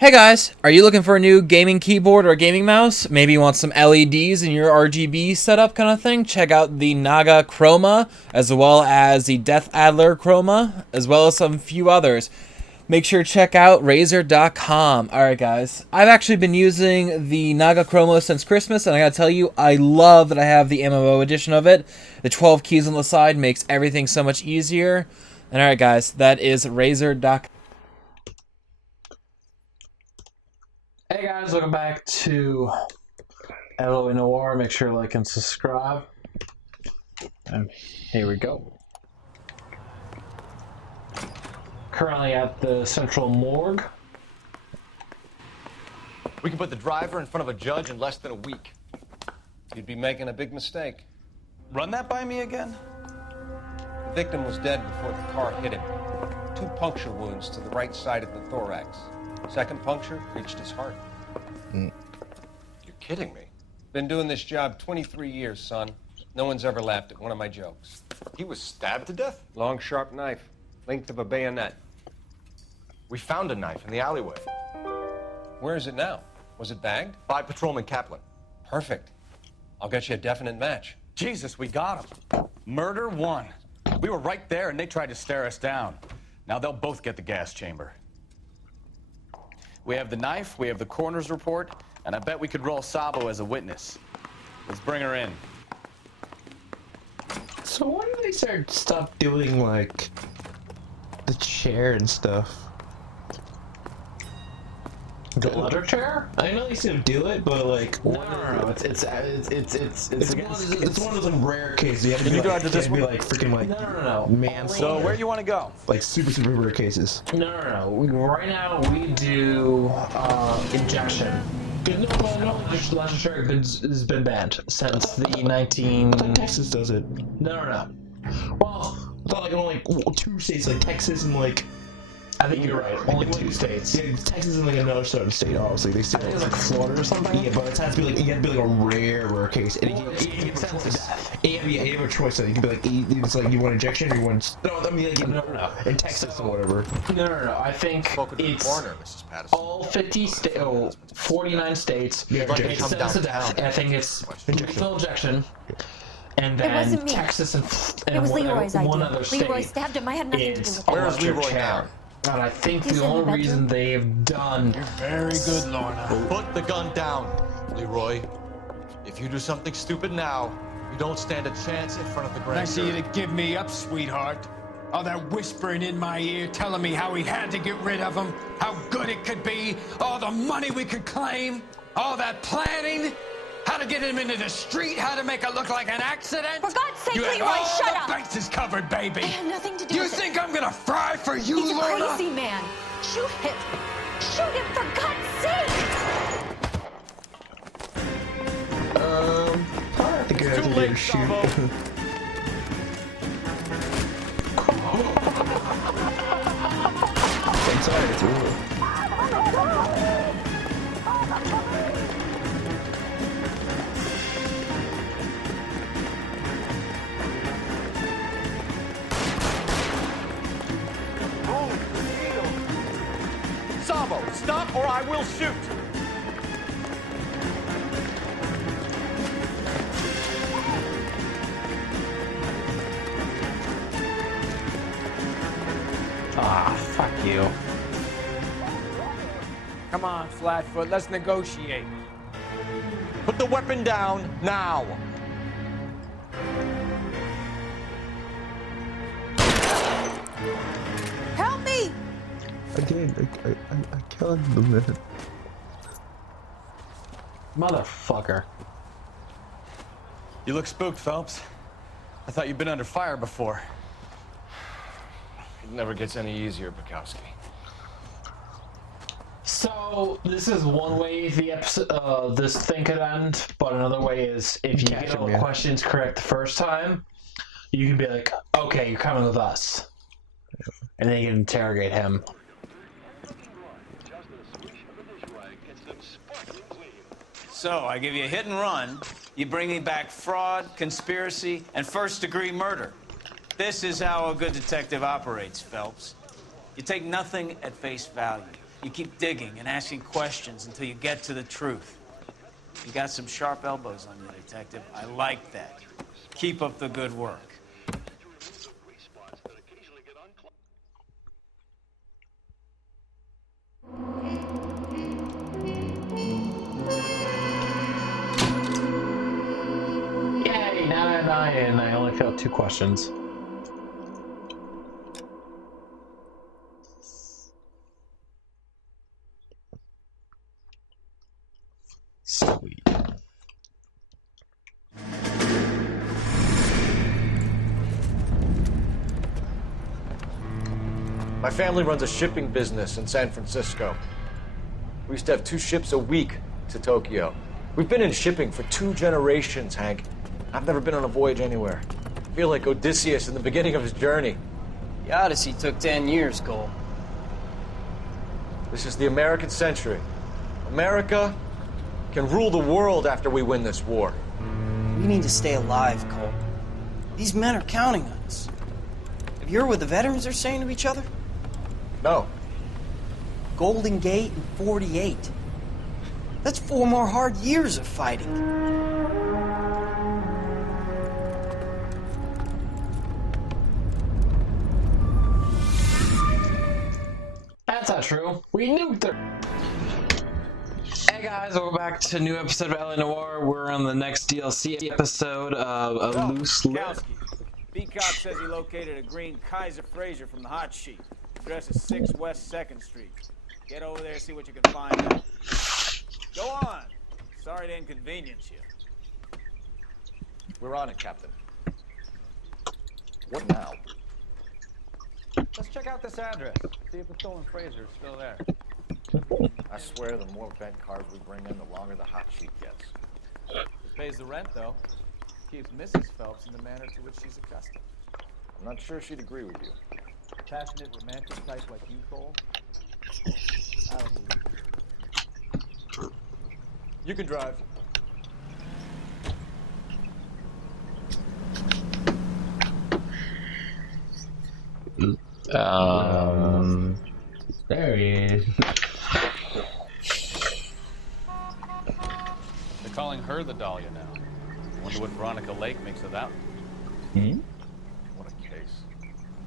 Hey guys, are you looking for a new gaming keyboard or gaming mouse? Maybe you want some LEDs in your RGB setup kind of thing? Check out the Naga Chroma, as well as the Death Adler Chroma, as well as some few others. Make sure to check out Razer.com. Alright guys, I've actually been using the Naga Chroma since Christmas, and I gotta tell you, I love that I have the MMO edition of it. The 12 keys on the side makes everything so much easier. And alright guys, that is Razer.com. Hey guys, welcome back to A Noire. Make sure to like and subscribe. And here we go. Currently at the Central Morgue. We can put the driver in front of a judge in less than a week. You'd be making a big mistake. Run that by me again? The victim was dead before the car hit him. 2 puncture wounds to the right side of the thorax. Second puncture reached his heart. You're kidding me. Been doing this job 23 years, son. No one's ever laughed at one of my jokes. He was stabbed to death? Long, sharp knife. Length of a bayonet. We found a knife in the alleyway. Where is it now? Was it bagged? By Patrolman Kaplan. Perfect. I'll get you a definite match. Jesus, we got him. Murder 1. We were right there and they tried to stare us down. Now they'll both get the gas chamber. We have the knife, we have the coroner's report, and I bet we could roll Sabo as a witness. Let's bring her in. So when did they stop doing, like, the chair and stuff? The electric chair? I know they used to do it, but like, No. It's one of those rare cases. You have to Can you be, go like, out to this be one? like freaking like No. man. So where do you want to go? Like super rare cases. No. Right now we do injection. No, just electric chair has been banned since the 19. Texas does it. No. Well, I thought like only 2 states, like Texas and like. I think you're right. Only 2 states. Yeah, Texas and like another southern state, obviously. They still. I think it's like Florida or something. Yeah, but it has to be like you have to be like a rare case. And you have a choice. Yeah, you have a choice. You can be like, it's like you want injection or you want. No, I mean like No. in Texas or whatever. No. I think Spoken to the it's coroner, Mrs. Patterson. all 49 states. Yeah, Like injection. it comes Sense of death. downtown. And I think it's lethal injection. And then wasn't me. Texas and It was Leroy's idea. one other state. Leroy stabbed him. I had nothing to do It's with it. Where is electric Leroy chair. now? And I think He's the in the only reason bedroom. they've done. Very good, Lorna. Put the gun down, Leroy. If you do something stupid now, you don't stand a chance in front of the grand Nice of you jury. to give me up, sweetheart. All that whispering in my ear, telling me how we had to get rid of him, how good it could be, all the money we could claim, all that planning, how to get him into the street, how to make it look like an accident. For God's sake, You had Leroy, all shut the up! bases covered, baby. I had nothing to do You with it. think I'm gonna fry for you, He's a Lorna? crazy man. Shoot him. Shoot him, for God's sake! I think I have to get a shoot. I'm sorry, it's real. Sabo, stop or I will shoot. Ah, fuck you. Come on, Flatfoot, let's negotiate. Put the weapon down now. Help me! Again, I killed the man. Motherfucker. You look spooked, Phelps. I thought you'd been under fire before. It never gets any easier, Bukowski. So this is one way the episode, this thing could end, but another way is if you get all the questions correct the first time, you can be like, okay, you're coming with us, and then you can interrogate him. So, I give you a hit and run, you bring me back fraud, conspiracy, and first-degree murder. This is how a good detective operates, Phelps. You take nothing at face value. You keep digging and asking questions until you get to the truth. You got some sharp elbows on you, Detective. I like that. Keep up the good work. Yay, 9 out of 9, and I only failed 2 questions. Sweet. My family runs a shipping business in San Francisco. We used to have 2 ships a week to Tokyo. We've been in shipping for 2 generations, Hank. I've never been on a voyage anywhere. I feel like Odysseus in the beginning of his journey. The Odyssey took 10 years, Cole. This is the American century. America can rule the world after we win this war. We need to stay alive, Cole. These men are counting on us. Have you heard what the veterans are saying to each other? No. Golden Gate and 48. That's 4 more hard years of fighting. That's not true. We nuked her. Hey guys, welcome back to a new episode of A Noire. We're on the next DLC episode of A Loose Lip. B-Cop says he located a green Kaiser Fraser from the hot sheet. Address is 6 West 2nd Street. Get over there, see what you can find out. Go on. Sorry to inconvenience you. We're on it, Captain. What now? Let's check out this address. See if the stolen Fraser is still there. I swear the more bent cars we bring in, the longer the hot sheet gets. It pays the rent, though. Keeps Mrs. Phelps in the manner to which she's accustomed. I'm not sure she'd agree with you. Passionate, romantic type like you, Cole? I don't believe you. You can drive. There he is. They're calling her the Dahlia now. Wonder what Veronica Lake makes of that. What a case.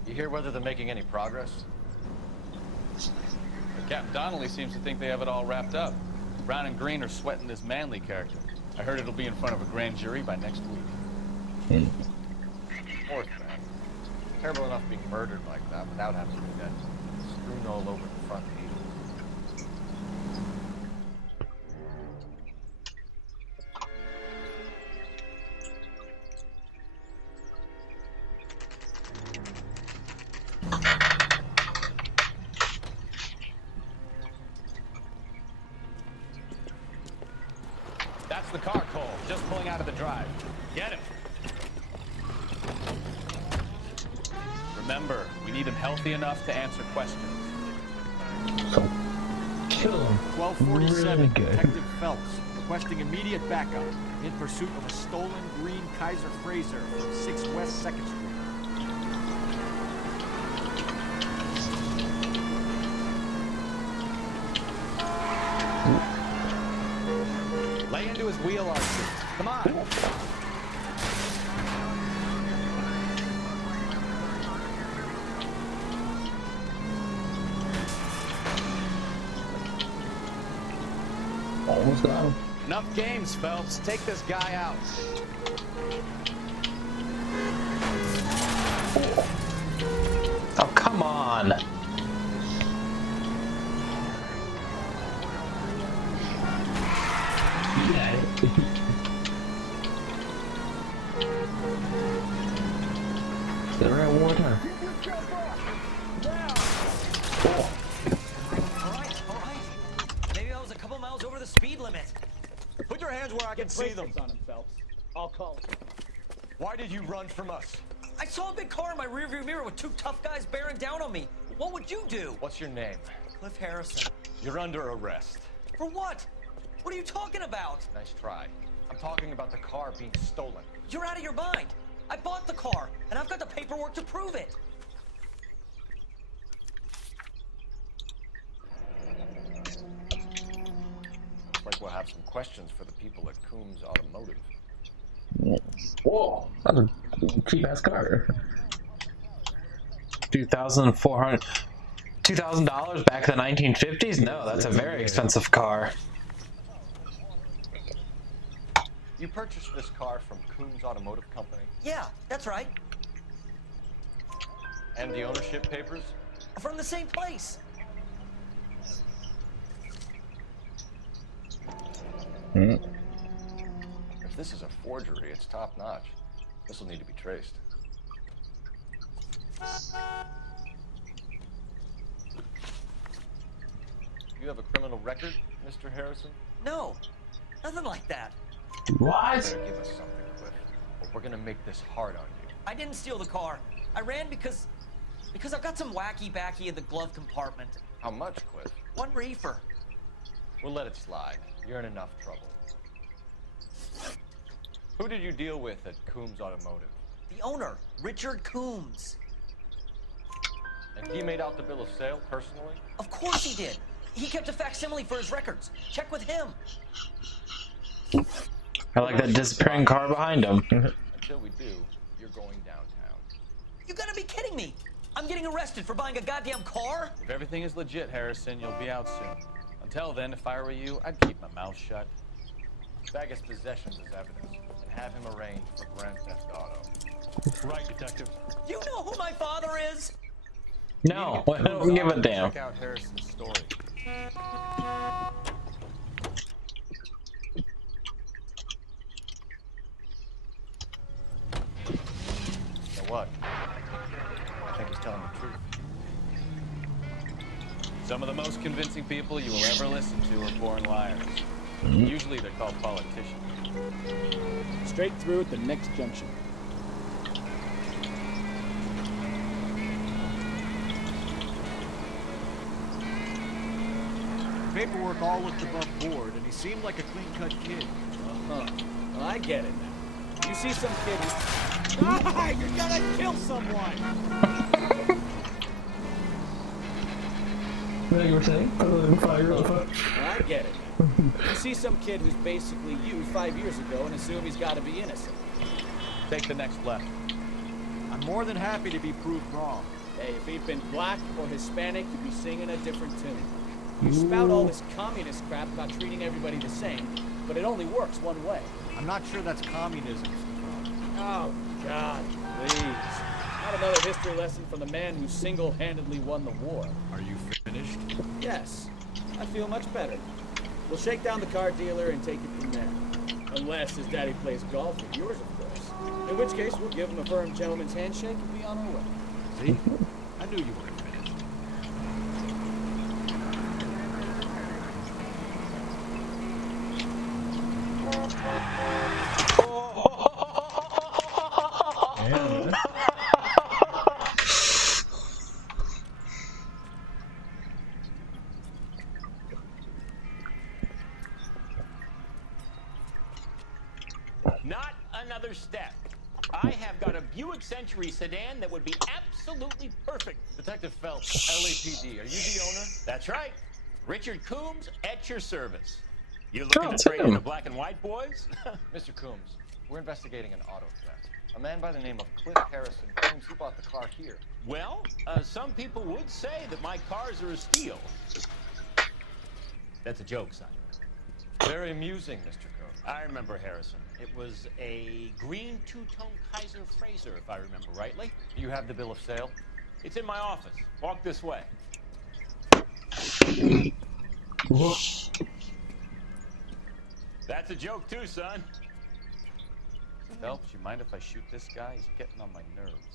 You hear whether they're making any progress? Captain Donnelly seems to think they have it all wrapped up. Brown and Green are sweating this Manley character. I heard it'll be in front of a grand jury by next week. Poor thing. Terrible enough being murdered like that without having to be dead. Strewn all over the front page. That's the car, Cole. Just pulling out of the drive. Get him. Remember, we need him healthy enough to answer questions. So, kill him. 1247, Really good. Detective Phelps, requesting immediate backup in pursuit of a stolen green Kaiser Fraser from 6 West 2nd Street. Lay into his wheel arches. Come on. Almost got him. Enough games, Phelps. Take this guy out. Oh, come on. Yeah. Get around one time. All right. Maybe that was a couple miles over the speed limit. Put your hands where I can see them. On him, Phelps. I'll call him. Why did you run from us? I saw a big car in my rearview mirror with 2 tough guys bearing down on me. What would you do? What's your name? Cliff Harrison. You're under arrest. For what? What are you talking about? Nice try. I'm talking about the car being stolen. You're out of your mind. I bought the car, and I've got the paperwork to prove it. have some questions for the people at Coombs Automotive. Whoa, that's a cheap ass car. $2,000 back in the 1950s? No, that's a very expensive car. You purchased this car from Coombs Automotive Company? Yeah, that's right. And the ownership papers? From the same place. If this is a forgery, it's top notch. This will need to be traced. You have a criminal record, Mr. Harrison? No, nothing like that. What? You better give us something, Cliff, or we're gonna make this hard on you. I didn't steal the car. I ran because I've got some wacky backy in the glove compartment. How much, Cliff? 1 reefer. We'll let it slide. You're in enough trouble. Who did you deal with at Coombs Automotive? The owner, Richard Coombs. And he made out the bill of sale personally? Of course he did. He kept a facsimile for his records. Check with him. I like that disappearing car behind him. Until we do, you're going downtown. You gotta be kidding me. I'm getting arrested for buying a goddamn car? If everything is legit, Harrison, you'll be out soon. Until then, if I were you, I'd keep my mouth shut. Bag his possessions as evidence, and have him arraigned for grand theft auto. Right, detective. You know who my father is? No, I don't give a damn. Check out Harrison's story. So what? I think he's telling the truth. Some of the most convincing people you will ever listen to are born liars. Usually they're called politicians. Straight through at the next junction. Paperwork all looked above board, and he seemed like a clean-cut kid. Well, I get it now. You see some kid who... Ah, you're gonna kill someone! What you were saying? I get it now. You see some kid who's basically you 5 years ago and assume he's got to be innocent. Take the next left. I'm more than happy to be proved wrong. Hey, if he'd been black or Hispanic, you'd be singing a different tune. You spout all this communist crap about treating everybody the same, but it only works one way. I'm not sure that's communism. Oh, God, please. Not another history lesson from the man who single-handedly won the war. Are you finished? Yes, I feel much better. We'll shake down the car dealer and take it from there. Unless his daddy plays golf with yours, of course. In which case, we'll give him a firm gentleman's handshake and be on our way. See? I knew you weren't finished. Not another step. I have got a Buick Century sedan that would be absolutely perfect. Detective Phelps, LAPD, are you the owner? That's right. Richard Coombs at your service. You looking Oh, to trade in Tim. the black and white boys? Mr. Coombs, we're investigating an auto theft. A man by the name of Cliff Harrison claims he bought the car here. Well, some people would say that my cars are a steal. That's a joke, son. Very amusing, Mr. Coombs. I remember Harrison. It was a green two-tone Kaiser Frazer, if I remember rightly. Do you have the bill of sale? It's in my office. Walk this way. That's a joke too, son. Phelps, you mind if I shoot this guy? He's getting on my nerves.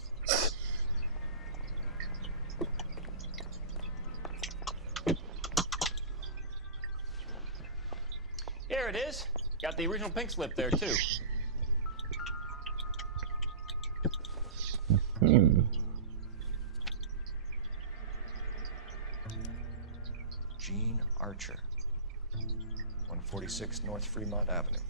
Here it is. Got the original pink slip there too. Gene Archer, 146 North Fremont Avenue.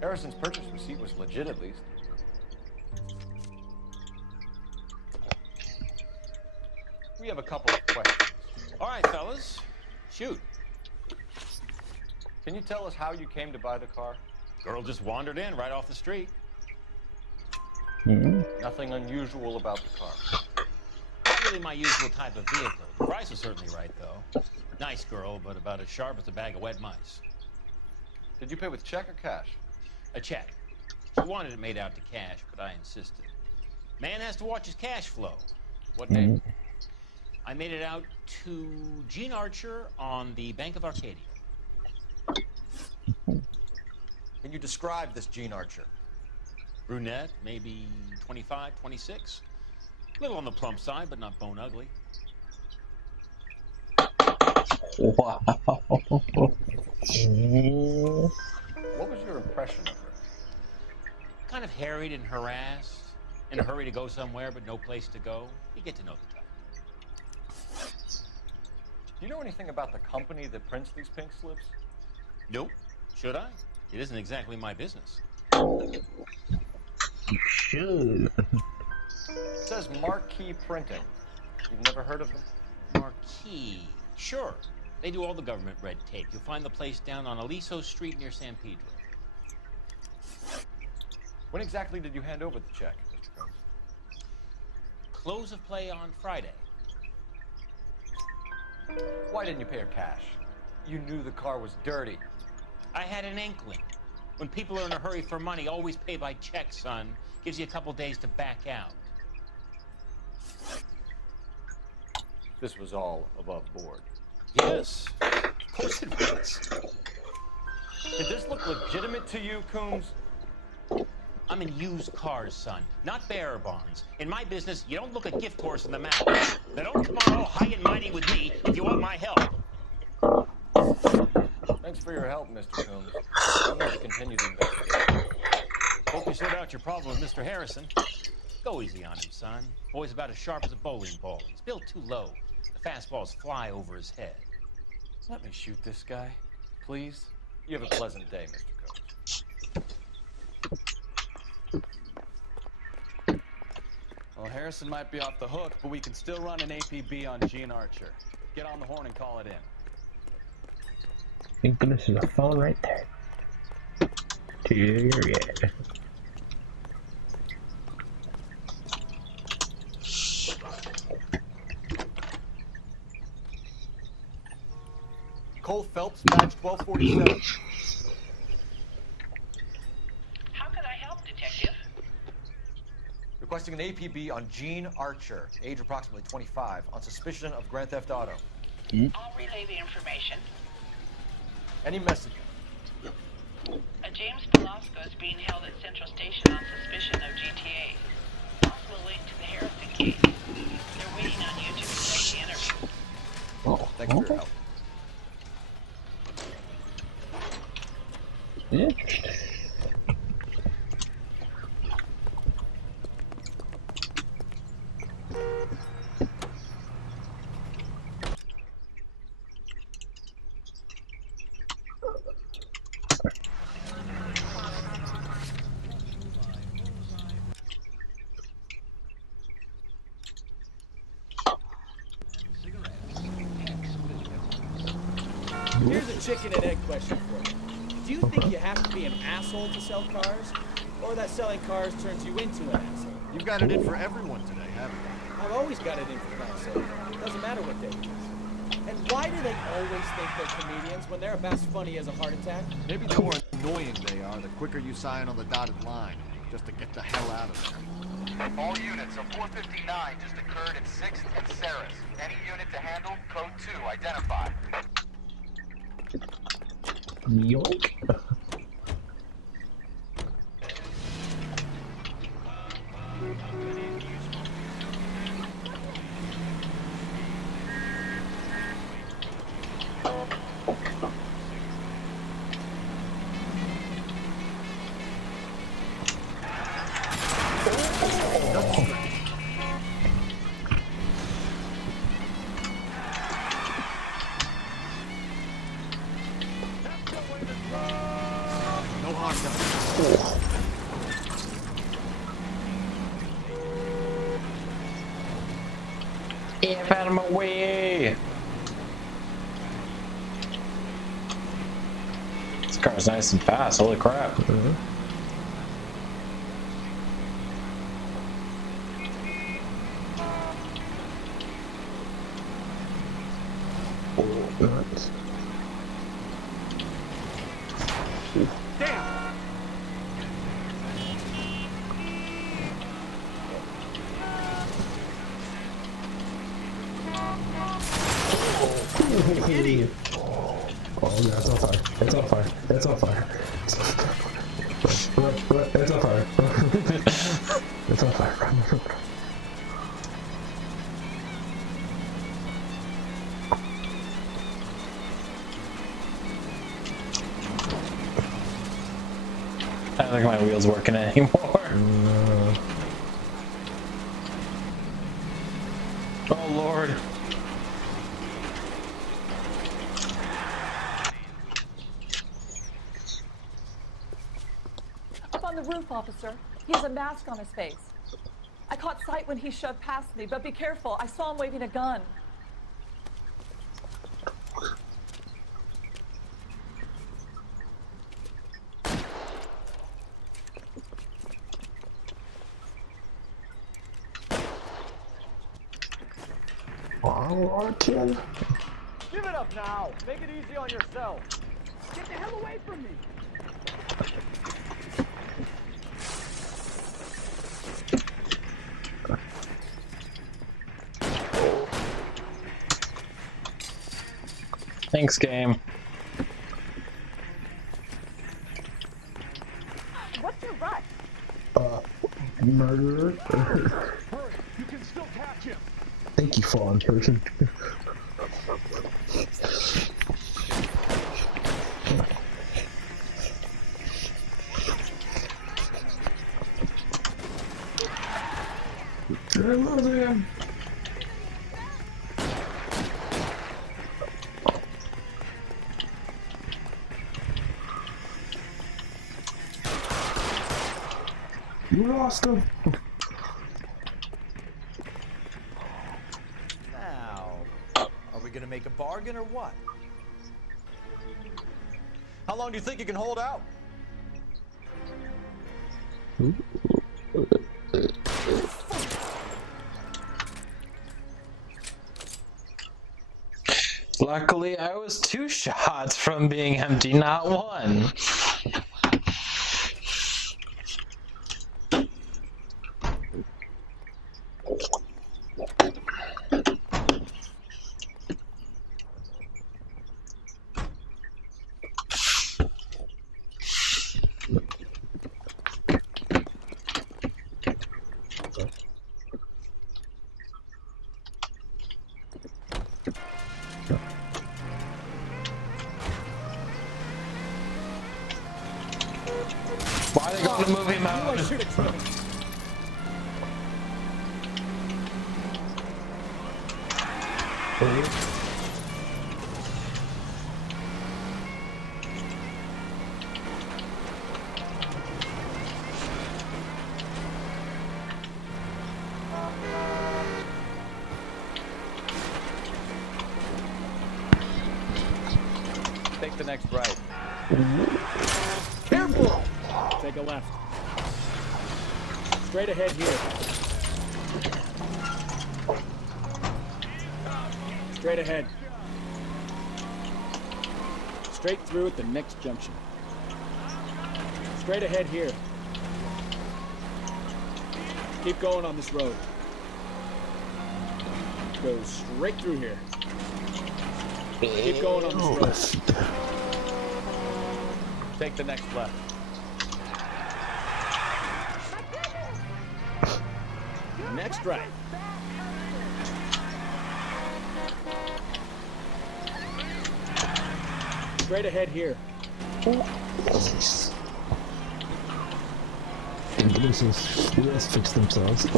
Harrison's purchase receipt was legit, at least. We have a couple of questions. All right, fellas. Shoot. Can you tell us how you came to buy the car? Girl just wandered in right off the street. Nothing unusual about the car. Not really my usual type of vehicle. The price was certainly right, though. Nice girl, but about as sharp as a bag of wet mice. Did you pay with check or cash? A check. She wanted it made out to cash, but I insisted. Man has to watch his cash flow. What name? I made it out to Gene Archer on the Bank of Arcadia. Can you describe this Gene Archer? Brunette, maybe 25, 26. Little on the plump side, but not bone ugly. Wow. What was your impression of her? Kind of harried and harassed. In a hurry to go somewhere, but no place to go. You get to know the type. Do you know anything about the company that prints these pink slips? Nope. Should I? It isn't exactly my business. You should. It says Marquee Printing. You've never heard of them? Marquee. Sure. They do all the government red tape. You'll find the place down on Aliso Street near San Pedro. When exactly did you hand over the check, Mr. Combs? Close of play on Friday. Why didn't you pay her cash? You knew the car was dirty. I had an inkling. When people are in a hurry for money, always pay by check, son. Gives you a couple days to back out. This was all above board. Yes, of course it was. Did this look legitimate to you, Coombs? I'm in used cars, son, not bearer bonds. In my business, you don't look a gift horse in the mouth. Now don't come on all high and mighty with me if you want my help. Thanks for your help, Mr. Coombs. I'll need to continue the investigation. Hope you sort out your problem with Mr. Harrison. Go easy on him, son. Boy's about as sharp as a bowling ball. He's built too low. The fastballs fly over his head. Let me shoot this guy, please. You have a pleasant day, Mr. Combs. Well, Harrison might be off the hook, but we can still run an APB on Gene Archer. Get on the horn and call it in. Thank goodness there's a phone right there. Period. Cole Phelps, badge 1247. How can I help, Detective? Requesting an APB on Gene Archer, age approximately 25, on suspicion of Grand Theft Auto. I'll relay the information. Any message? James Velasco is being held at Central Station on suspicion of GTA. Possible link to the Harrison case. They're waiting on you to relay the interview. Oh, thanks for your help. Interesting. Here's a chicken and egg question for you. Do you think you have to be an asshole to sell cars? Or that selling cars turns you into an asshole? You've got it in for everyone today, haven't you? I've always got it in for cars, so it doesn't matter what day it is. And why do they always think they're comedians when they're about as funny as a heart attack? Maybe the more annoying they are, the quicker you sign on the dotted line, just to get the hell out of there. All units, a 459 just occurred at 6th and Saris. Any unit to handle, code 2, identify. Yoink. Get out of my way! This car's nice and fast, holy crap. Damn! Idiot! Oh, yeah, it's on fire. It's on fire. It's on fire. Run. It's on fire. It's on fire. Run. I don't think my wheel's working anymore. Oh Lord. Up on the roof, officer. He has a mask on his face. I caught sight when he shoved past me, but be careful. I saw him waving a gun. Oh, kid. Give it up now. Make it easy on yourself. Get the hell away from me. Thanks, game. What's your rush? Murderer. Hurry, you can still catch him. Thank you, fallen person. I love him. You lost him. Now, are we gonna make a bargain or what? How long do you think you can hold out? Luckily, I was 2 shots from being empty, not 1. Why are they going to movie mode? Take the next right. Careful! Take a left. Straight ahead here. Straight ahead. Straight through at the next junction. Straight ahead here. Keep going on this road. Go straight through here. Keep going on this road. Take the next left. Next right. Straight ahead here. Introduces wheels fix themselves.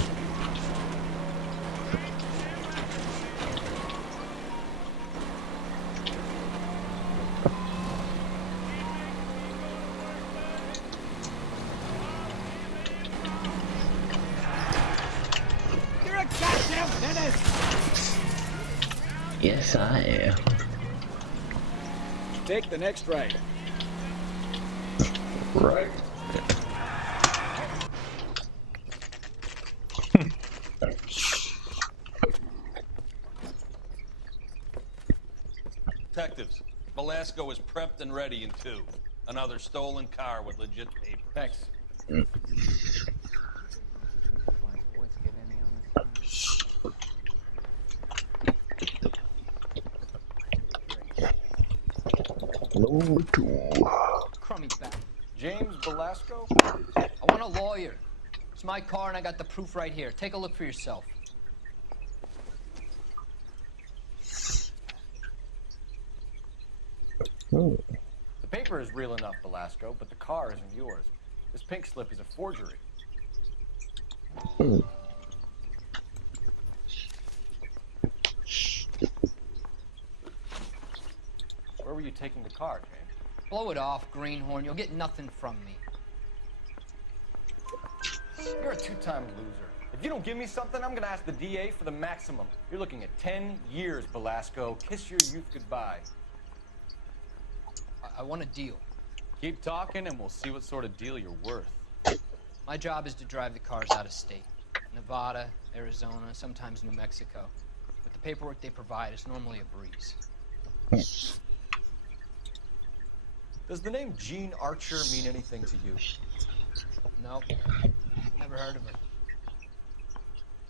Yes, I am. Take the next right. Right. Detectives, Velasco is prepped and ready in 2. Another stolen car with legit paper. Thanks. Number 2. Crummy's back. James Velasco? I want a lawyer. It's my car and I got the proof right here. Take a look for yourself. The paper is real enough, Velasco, but the car isn't yours. This pink slip is a forgery. Where were you taking the car, James? Blow it off, greenhorn. You'll get nothing from me. You're a 2-time loser. If you don't give me something, I'm gonna ask the DA for the maximum. You're looking at 10 years, Velasco. Kiss your youth goodbye. I want a deal. Keep talking and we'll see what sort of deal you're worth. My job is to drive the cars out of state. Nevada, Arizona, sometimes New Mexico. With the paperwork they provide, it's normally a breeze. Does the name Jean Archer mean anything to you? Nope. Never heard of her.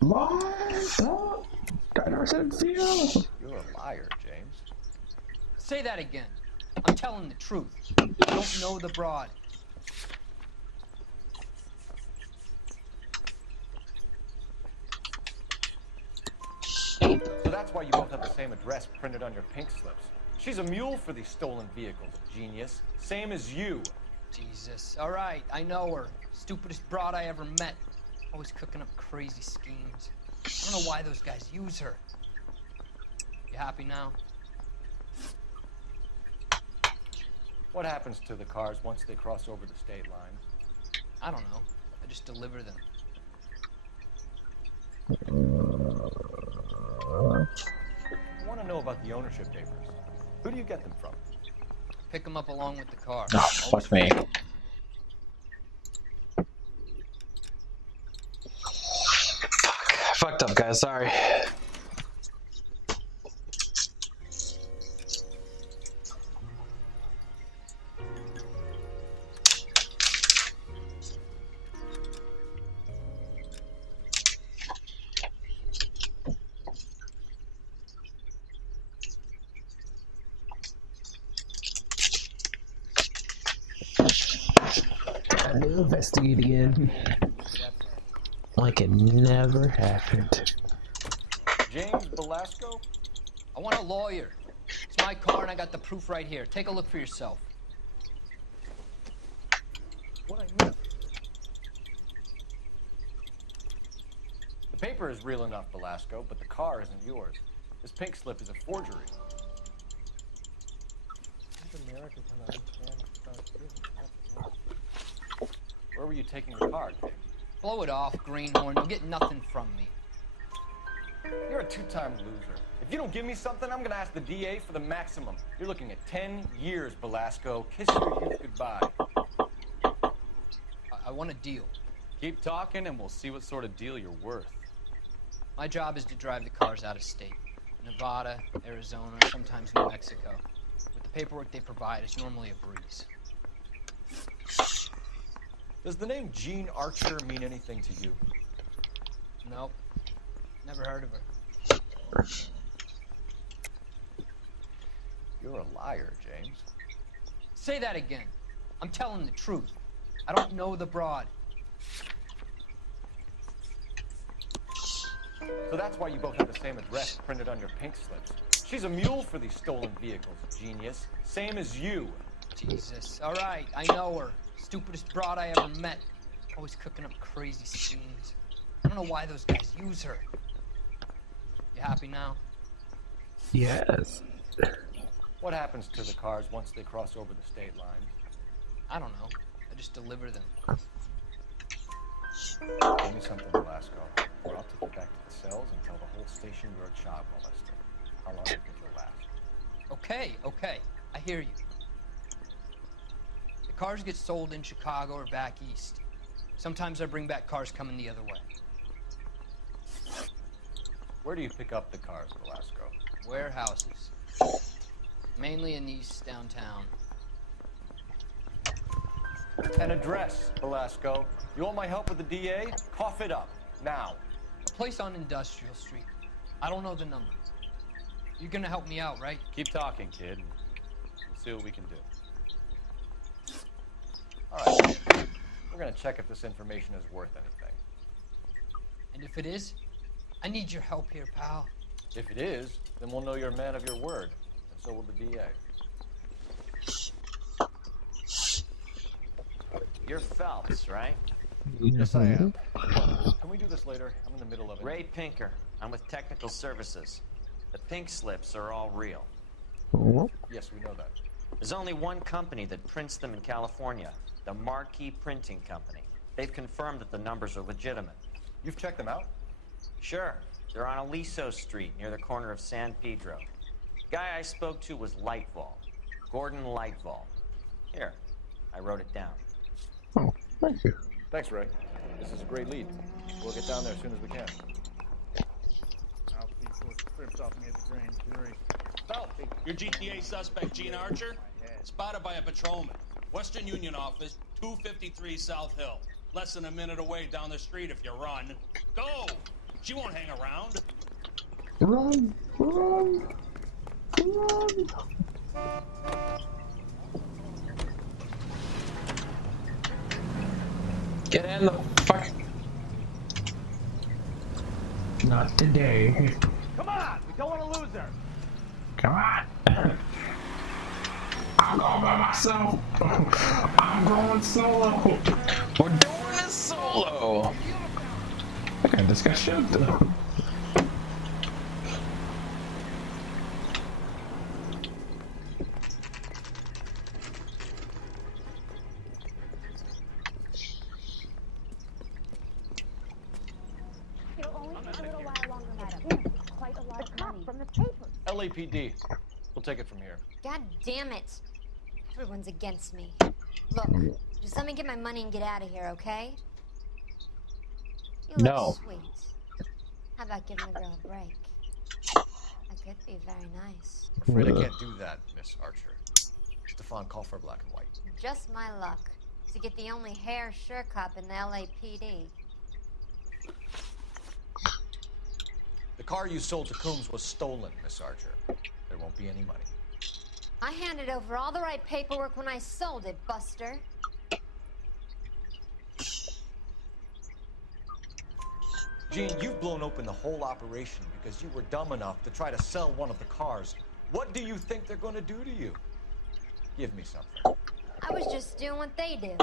What? I never said feel. You're a liar, James. Say that again. I'm telling the truth. You don't know the broad. So that's why you both have the same address printed on your pink slips. She's a mule for these stolen vehicles, genius. Same as you. Jesus. All right, I know her. Stupidest broad I ever met. Always cooking up crazy schemes. I don't know why those guys use her. You happy now? What happens to the cars once they cross over the state line? I don't know. I just deliver them. I want to know about the ownership papers. Who do you get them from? Pick them up along with the car. Oh, fuck me. Fucked up, guys. Sorry. I will investigate again. Like it never happened. James Velasco? I want a lawyer. It's my car and I got the proof right here. Take a look for yourself. What I miss? The paper is real enough, Velasco, but the car isn't yours. This pink slip is a forgery. Where were you taking the car, James? Blow it off, greenhorn. You'll get nothing from me. You're a 2-time loser. If you don't give me something, I'm gonna ask the DA for the maximum. You're looking at 10 years, Velasco. Kiss your youth goodbye. I want a deal. Keep talking and we'll see what sort of deal you're worth. My job is to drive the cars out of state. Nevada, Arizona, sometimes New Mexico. With the paperwork they provide, it's normally a breeze. Does the name Jean Archer mean anything to you? Nope. Never heard of her. You're a liar, James. Say that again. I'm telling the truth. I don't know the broad. So that's why you both have the same address printed on your pink slips. She's a mule for these stolen vehicles, genius. Same as you. Jesus. All right, I know her. Stupidest broad I ever met. Always cooking up crazy schemes. I don't know why those guys use her. You happy now? Yes. What happens to the cars once they cross over the state line? I don't know. I just deliver them. Give me something, Velasco, or I'll take you back to the cells and tell the whole station you're a child molester. How long do you think it'll last? Okay, I hear you. The cars get sold in Chicago or back east. Sometimes I bring back cars coming the other way. Where do you pick up the cars, Velasco? Warehouses. Mainly in East downtown. An address, Velasco. You want my help with the DA? Cough it up, now. A place on Industrial Street. I don't know the number. You're gonna help me out, right? Keep talking, kid, and we'll see what we can do. All right, we're gonna check if this information is worth anything. And if it is, I need your help here, pal. If it is, then we'll know you're a man of your word, and so will the DA. You're Phelps, right? Yes, I am. Can we do this later? I'm in the middle of it. Ray Pinker. I'm with Technical Services. The pink slips are all real. Yes, we know that. There's only one company that prints them in California, the Marquee Printing Company. They've confirmed that the numbers are legitimate. You've checked them out? Sure. They're on Aliso Street, near the corner of San Pedro. The guy I spoke to was Lightval. Gordon Lightval. Here, I wrote it down. Oh, thank you. Thanks, Ray. This is a great lead. We'll get down there as soon as we can. I'll keep those trips off me at the grand jury. Phelps, your GTA suspect, Gene Archer, spotted by a patrolman. Western Union office, 253 South Hill. Less than a minute away down the street if you run. Go! She won't hang around. Run! Run! Run! Get in the fuck. Not today. Come on! We don't want to lose her! Come on! I'm going by myself! I'm going solo! We're doing this solo! I got discussion. It'll only take a little while longer, madam. Quite a lot of money. From the papers. LAPD. We'll take it from here. God damn it. Everyone's against me. Look, just let me get my money and get out of here, okay? You look No. sweet. How about giving a girl a break? That could be very nice. I'm afraid I can't do that, Miss Archer. Stefan, call for black and white. Just my luck to get the only hair sure cop in the LAPD. The car you sold to Coombs was stolen, Miss Archer. There won't be any money. I handed over all the right paperwork when I sold it, Buster. Gene, you've blown open the whole operation because you were dumb enough to try to sell one of the cars. What do you think they're going to do to you? Give me something. I was just doing what they do.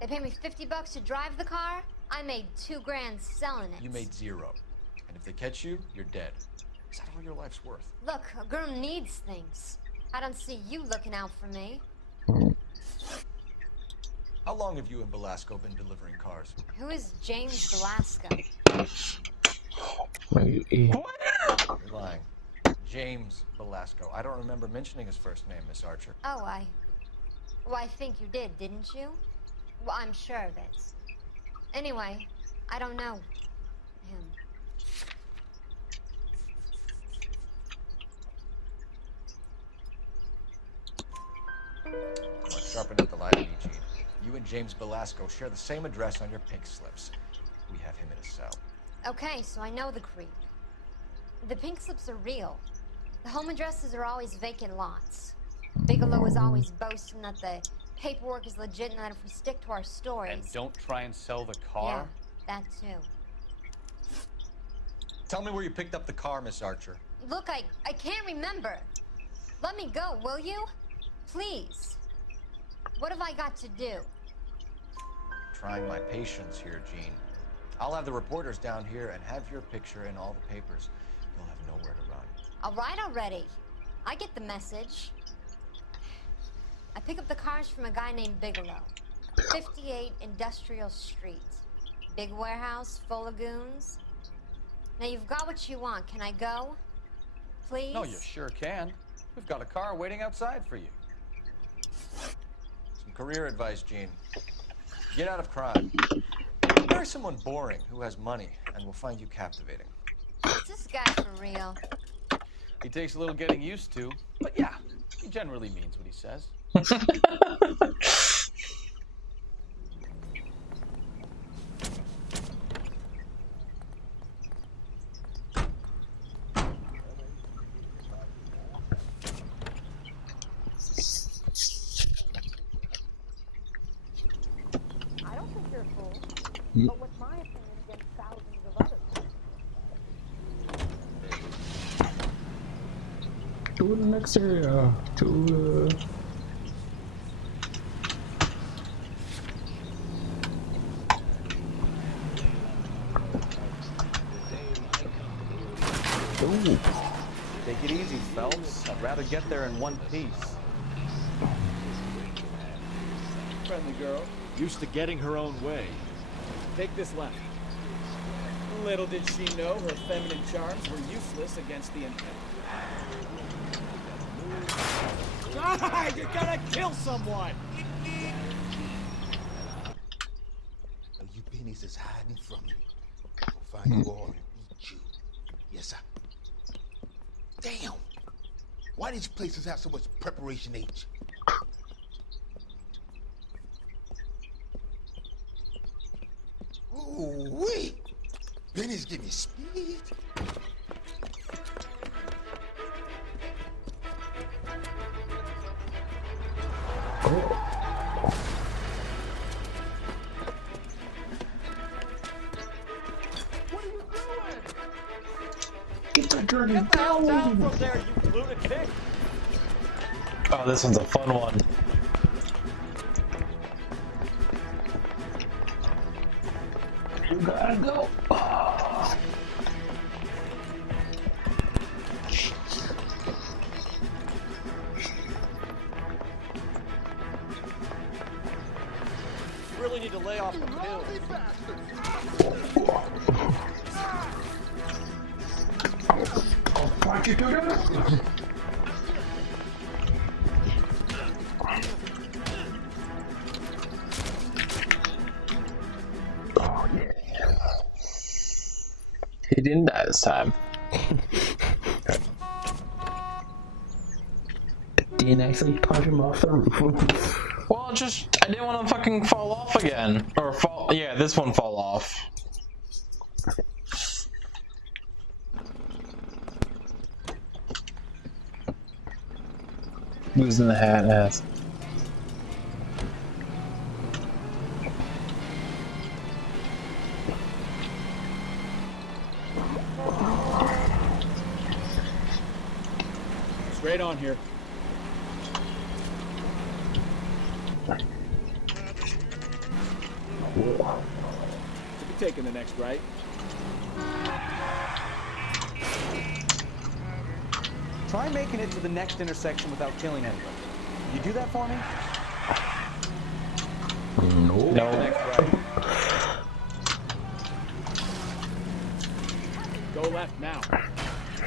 They paid me $50 to drive the car. I made $2 grand selling it. You made zero. And if they catch you, you're dead. Is that all your life's worth? Look, a girl needs things. I don't see you looking out for me. How long have you and Velasco been delivering cars? Who is James Velasco? You're lying. James Velasco. I don't remember mentioning his first name, Miss Archer. Oh, well, I think you did, didn't you? Well, I'm sure of it. Anyway, I don't know him. Let's sharpen up the line, Gene. You and James Velasco share the same address on your pink slips. We have him in his cell. Okay, so I know the creep. The pink slips are real. The home addresses are always vacant lots. Bigelow is always boasting that the paperwork is legit and that if we stick to our stories... And don't try and sell the car? Yeah, that too. Tell me where you picked up the car, Miss Archer. Look, I can't remember. Let me go, will you? Please. What have I got to do? Trying my patience here, Gene. I'll have the reporters down here and have your picture in all the papers. You'll have nowhere to run. All right already. I get the message. I pick up the cars from a guy named Bigelow. 58 Industrial Street. Big warehouse full of goons. Now you've got what you want. Can I go? please? No, you sure can. We've got a car waiting outside for you. Some career advice, Gene. Get out of crime. Marry someone boring who has money, and we'll find you captivating. Is this guy for real? He takes a little getting used to, but yeah, he generally means what he says. I don't think you're a fool. But what's my opinion against thousands of others? To the next area. To the... Ooh. Take it easy, Phelps. I'd rather get there in one piece. Friendly girl. Used to getting her own way. Take this left. Little did she know her feminine charms were useless against the Empire. God, you're gonna kill someone! You pennies is hiding from me. I'll find you all and eat you. Yes, sir. Damn! Why these places have so much preparation H? Ooh, wait! Pennies give me speed. Get the dragon Get the hell down from there, you lunatic! Oh, this one's a fun one. You gotta go. You really need to lay off the pills. Why'd you do that? Oh, yeah. He didn't die this time. Didn't actually punch him off the roof. Well, I didn't want to fucking fall off again. Or fall, yeah, this one fall off. Losing the hat ass. Straight on here. Should be taking the next right. Try making it to the next intersection without killing anybody. You do that for me? No. Next right. Go left now.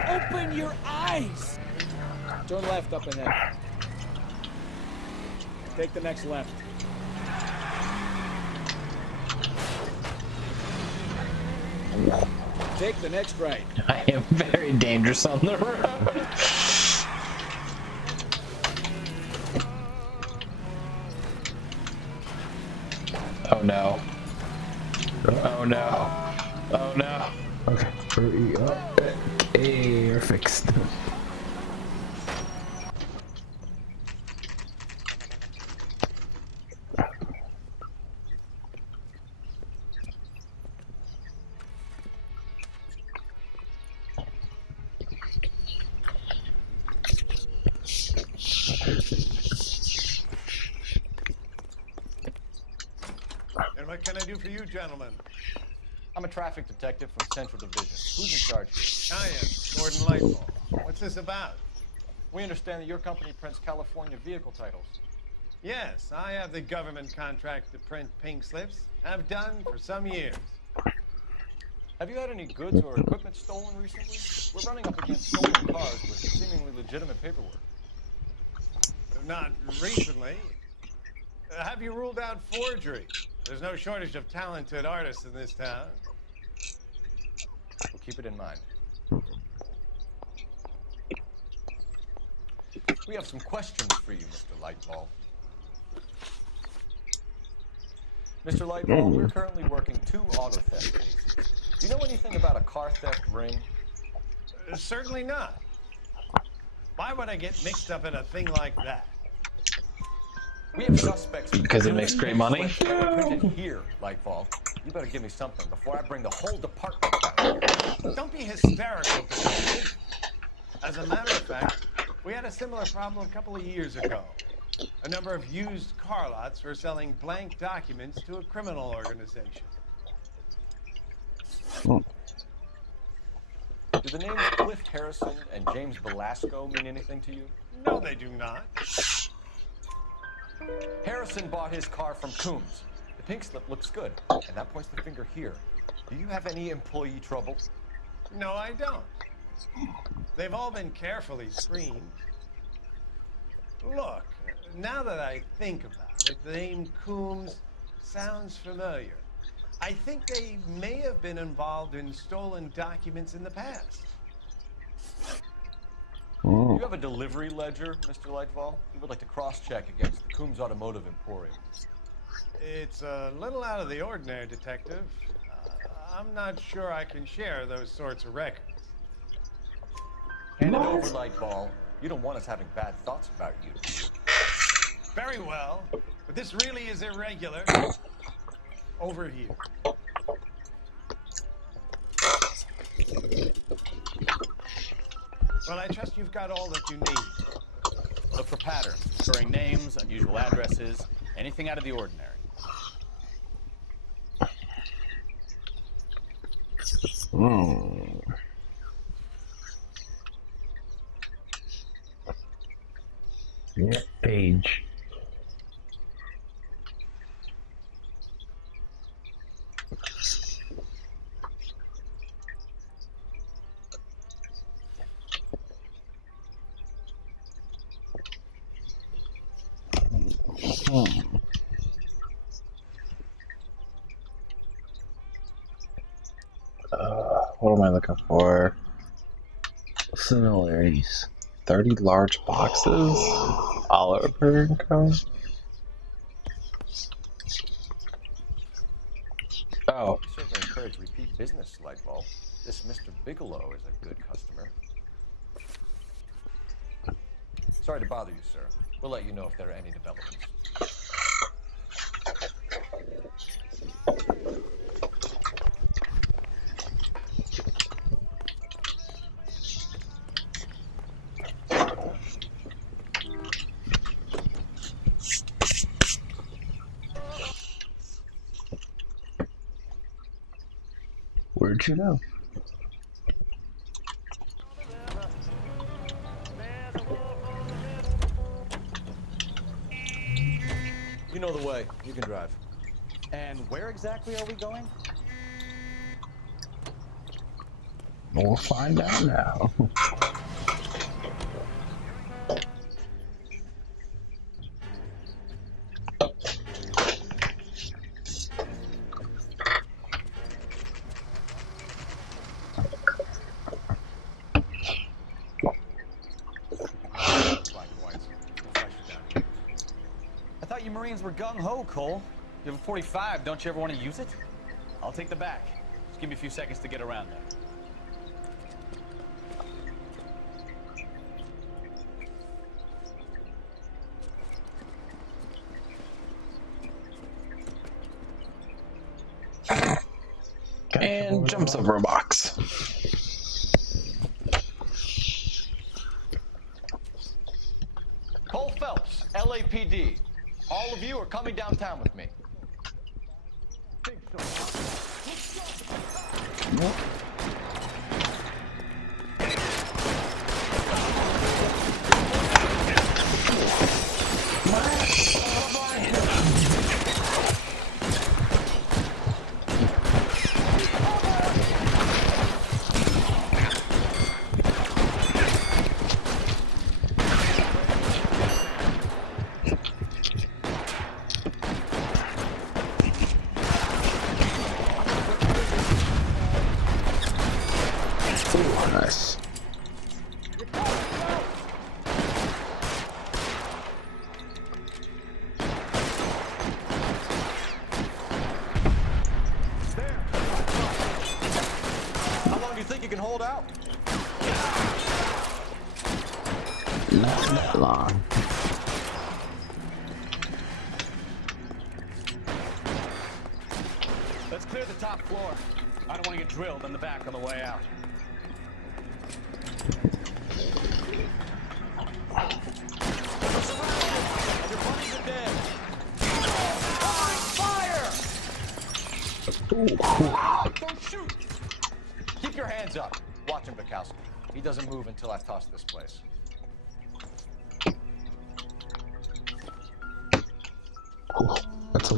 Open your eyes! Turn left up ahead. Take the next left. Take the next right. I am very dangerous on the road. Oh no. Oh no. Oh no. Okay. Hurry up. Okay, you're fixed. And what can I do for you, gentlemen? I'm a traffic detective from Central Division. Who's in charge here? I am Gordon Lightball. What's this about? We understand that your company prints California vehicle titles. Yes, I have the government contract to print pink slips. Have done for some years. Have you had any goods or equipment stolen recently? We're running up against stolen cars with seemingly legitimate paperwork. Not recently. Have you ruled out forgery? There's no shortage of talented artists in this town. We'll keep it in mind. We have some questions for you, Mr. Lightball. Mr. Lightball, we're currently working 2 auto theft cases. Do you know anything about a car theft ring? Certainly not. Why would I get mixed up in a thing like that? We have suspects Because it makes great money. printed here, Lightball. You better give me something before I bring the whole department down here. Don't be hysterical, Detective. As a matter of fact, we had a similar problem a couple of years ago. A number of used car lots were selling blank documents to a criminal organization. Do the names Cliff Harrison and James Velasco mean anything to you? No, they do not. Harrison bought his car from Coombs. The pink slip looks good, and that points the finger here. Do you have any employee trouble? No, I don't. They've all been carefully screened. Look, now that I think about it, the name Coombs sounds familiar. I think they may have been involved in stolen documents in the past. Do you have a delivery ledger, Mr. Lightfall? We would like to cross-check against the Coombs Automotive Emporium. It's a little out of the ordinary, Detective. I'm not sure I can share those sorts of records. Hand it over, Lightball. You don't want us having bad thoughts about you. Very well, but this really is irregular. Over here. Well, I trust you've got all that you need. Look for patterns, recurring names, unusual addresses, anything out of the ordinary. Next page. What am I looking for? Similarities. 30 large boxes? Oliver and Co. Oh. We certainly encourage repeat business, Lightball. This Mr. Bigelow is a good customer. Sorry to bother you, sir. We'll let you know if there are any developments. Where'd you know? You know the way. You can drive. And where exactly are we going? We'll find out now. I thought you Marines were gung-ho, Cole. You have a 45, don't you ever want to use it? I'll take the back. Just give me a few seconds to get around there. And jumps over a box. Cole Phelps, LAPD. All of you are coming downtown with me. you can hold out? Not that long. Let's clear the top floor. I don't want to get drilled in the back on the way out. Your buddies are dead. Fire! Don't shoot! Keep your hands up. Watch him, Bukowski. He doesn't move until I toss this place. That's a...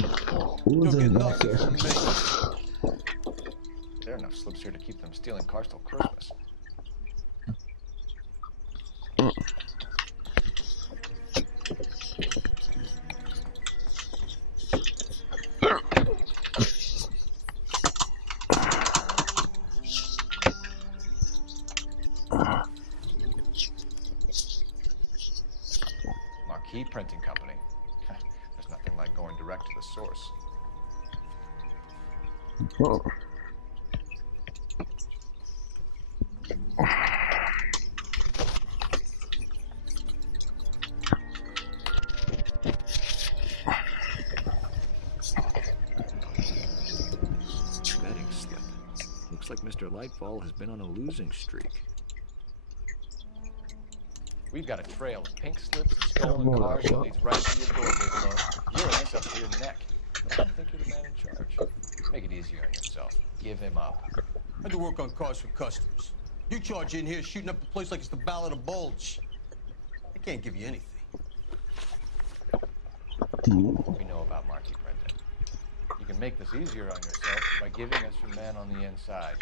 Who's in back there? There are enough slips here to keep them stealing cars till Christmas. Marquee Printing Company. There's nothing like going direct to the source. Whoa. Betting slip. Looks like Mr. Lightfall has been on a losing streak. We've got a trail of pink slips and stolen cars that leads right to your door, Bigelow. Your ass up to your neck. I don't think you're the man in charge. Make it easier on yourself. Give him up. I do work on cars for customers. You charge in here shooting up the place like it's the Ballad of Bulge. I can't give you anything. We know about Marquee Printing. You can make this easier on yourself by giving us your man on the inside.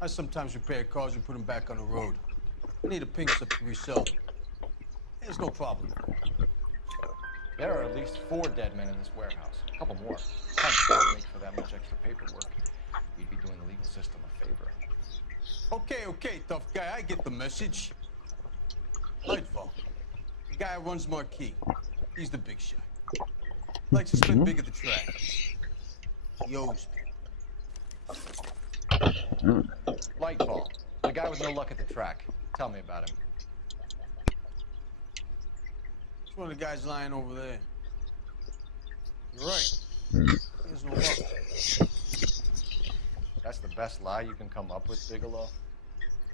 I sometimes repair cars and put them back on the road. I need a pink slip to resell them. There's no problem. There are at least 4 dead men in this warehouse. A couple more. Can't still make for that much extra paperwork. We'd be doing the legal system a favor. Okay, tough guy. I get the message. Lightfall. The guy who runs Marquee. He's the big shot. Likes to spend big at the track. He owes me. Lightfall. The guy with no luck at the track. Tell me about him. It's one of the guys lying over there. You're right. There's no luck. That's the best lie you can come up with, Bigelow?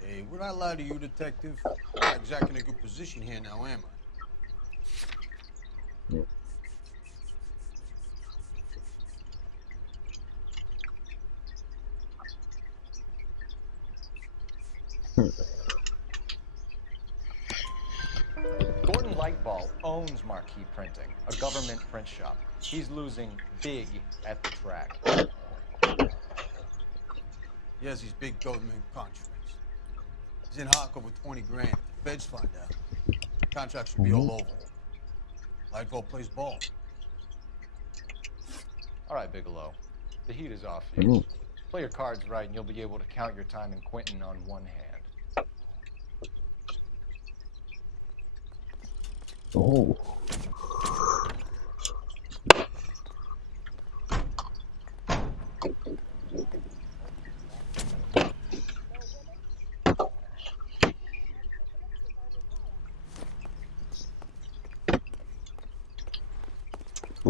Hey, would I lie to you, detective? I'm not exactly in a good position here now, am I? Gordon Lightball owns Marquee Printing, a government print shop. He's losing big at the track. He has these big government contracts. He's in hock over 20 grand. If the feds find out, the contracts will be all over. Lightball plays ball. All right, Bigelow. The heat is off you. Play your cards right and you'll be able to count your time in Quentin on one hand. Oh.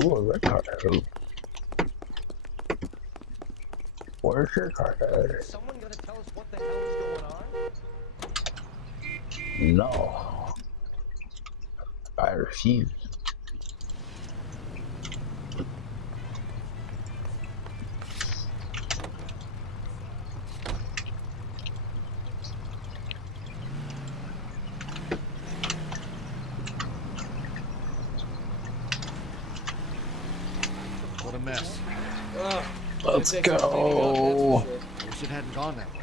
Ooh, a red card. Where's your card? Is someone gonna tell us what the hell is going on? No. I refuse. What a mess. Let's go. Wish it hadn't gone that way.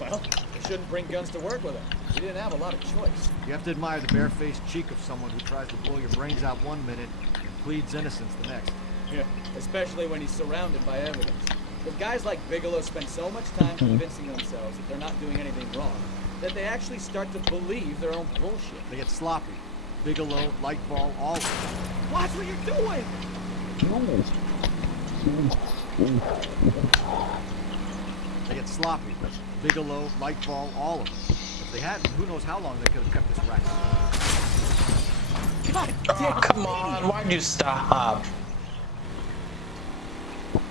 Well, we shouldn't bring guns to work with them. We didn't have a lot of choice. You have to admire the barefaced cheek of someone who tries to blow your brains out one minute and pleads innocence the next. Yeah, especially when he's surrounded by evidence. But guys like Bigelow spend so much time convincing themselves that they're not doing anything wrong, that they actually start to believe their own bullshit. They get sloppy. Bigelow, Lightball, all of them. Watch what you're doing! They get sloppy. Bigelow, Lightfall, all of them. If they hadn't, who knows how long they could have kept this racket going. Oh, come on, why'd you stop?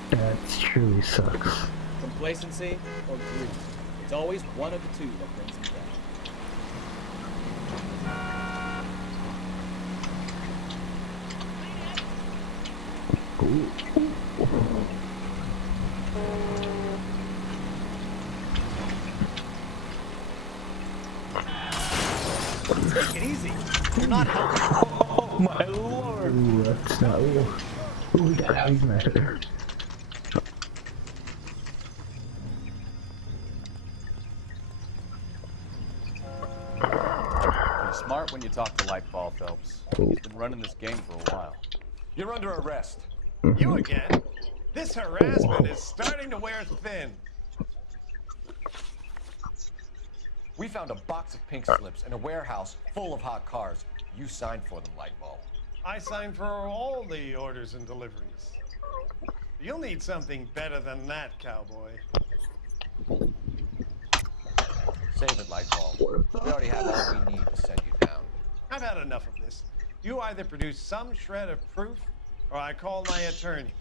That truly sucks. Complacency or greed. It's always one of the two that brings him down. Take it easy. You're not helping. Oh my lord. Ooh, that's not real. Ooh, that was matter. You're smart when you talk to Lightfall, Phelps. He's been running this game for a while. You're under arrest. You again? This harassment is starting to wear thin. We found a box of pink slips in a warehouse full of hot cars. You signed for them, Lightball. I signed for all the orders and deliveries. You'll need something better than that, cowboy. Save it, Lightball. We already have all we need to send you down. I've had enough of this. You either produce some shred of proof, or I call my attorney.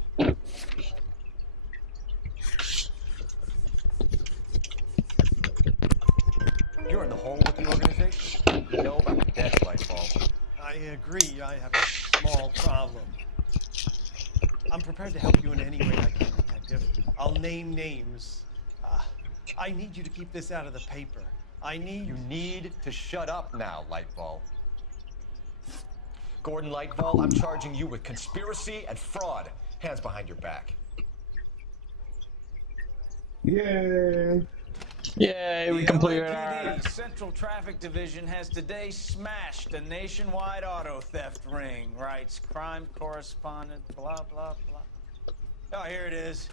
You're in the hole with the organization. You know about the debts, Lightball. I agree, I have a small problem. I'm prepared to help you in any way I can, Detective. I'll name names. I need you to keep this out of the paper. You need to shut up now, Lightball. Gordon Lightball, I'm charging you with conspiracy and fraud. Hands behind your back. Yay! Yay, we completed our... LAPD Central Traffic Division has today smashed a nationwide auto theft ring, writes crime correspondent, blah, blah, blah. Oh, here it is.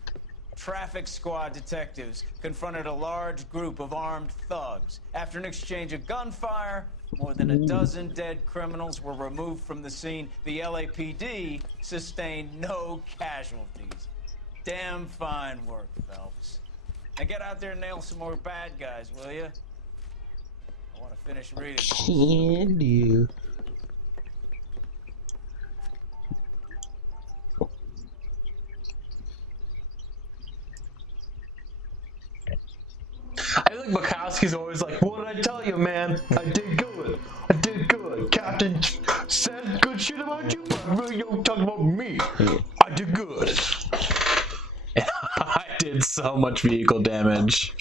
Traffic squad detectives confronted a large group of armed thugs. After an exchange of gunfire, more than a dozen dead criminals were removed from the scene. The LAPD sustained no casualties. Damn fine work, Phelps. Now get out there and nail some more bad guys, will you? I want to finish reading. Can do. I think Bukowski's always like, what did I tell you, man? I did good. I did good. Captain said good shit about you, but really don't talk about me. I did good. I did so much vehicle damage.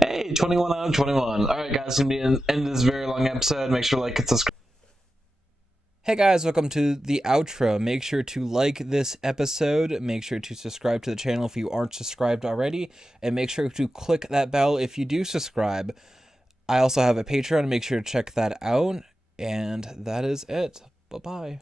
Hey, 21 out of 21. Alright guys, gonna be the end of this very long episode. Make sure to like and subscribe. Hey guys, welcome to the outro. Make sure to like this episode, make sure to subscribe to the channel if you aren't subscribed already, and make sure to click that bell if you do subscribe. I also have a Patreon, make sure to check that out, and that is it. Bye-bye.